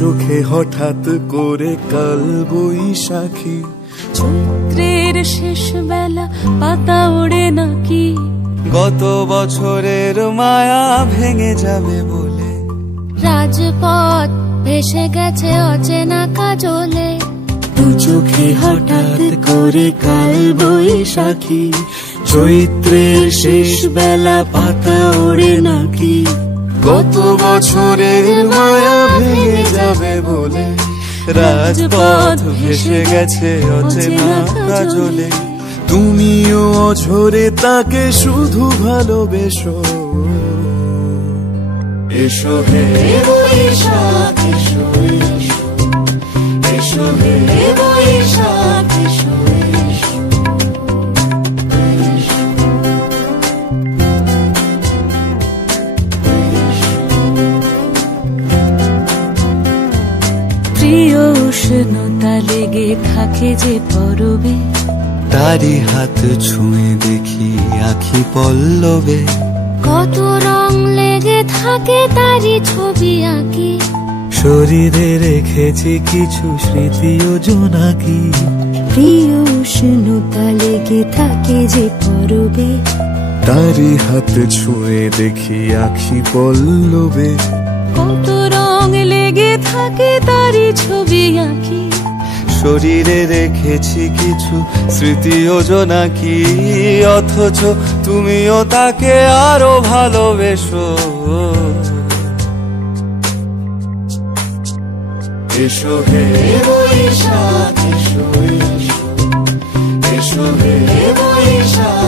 চোখে হঠাৎ করে কাল বৈশাখী, চৈত্রের শেষ বেলা পাতা ওড়ে নাকি, গত বছরের মায়া ভেঙে যাবে বলে, রাজপথ ভেসে গেছে অচেনা কাজলে, দু চোখে হঠাৎ করে কাল বৈশাখী, চৈত্রের শেষ বেলা পাতা ওড়ে নাকি, গত বছরের মায়া ভেঙে যাবে বলে, রাজপথ ভেসে গেছে অচেনা কাজলে। তুমিও অঝরে তাকে শুধু ভালোবেসো, এসো হে বৈশাখ এসো, এসো হে বৈশাখ এসো। প্রিয় উষ্ণতা লেগে থাকে যে পরবে, তারি হাত ছুঁয়ে দেখি আখি পল্লবে, কত রং লেগে থাকে তারি ছবি আঁকি, শরীরে রেখেছি কিছু স্মৃতি ও জোনাকি, প্রিয় উষ্ণতা লেগে থাকে যে পরবে, তারি হাত ছুঁয়ে দেখি আখি পল্লবে, কত রং লেগে থাকে তারি ছবি আঁকি, শরীরে রেখেছি কিছু স্মৃতি ও জোনাকি, অথচ তুমিও তাকে আরো ভালোবেসো, এসো হে বৈশাখ এসো, এসো হে বৈশাখ।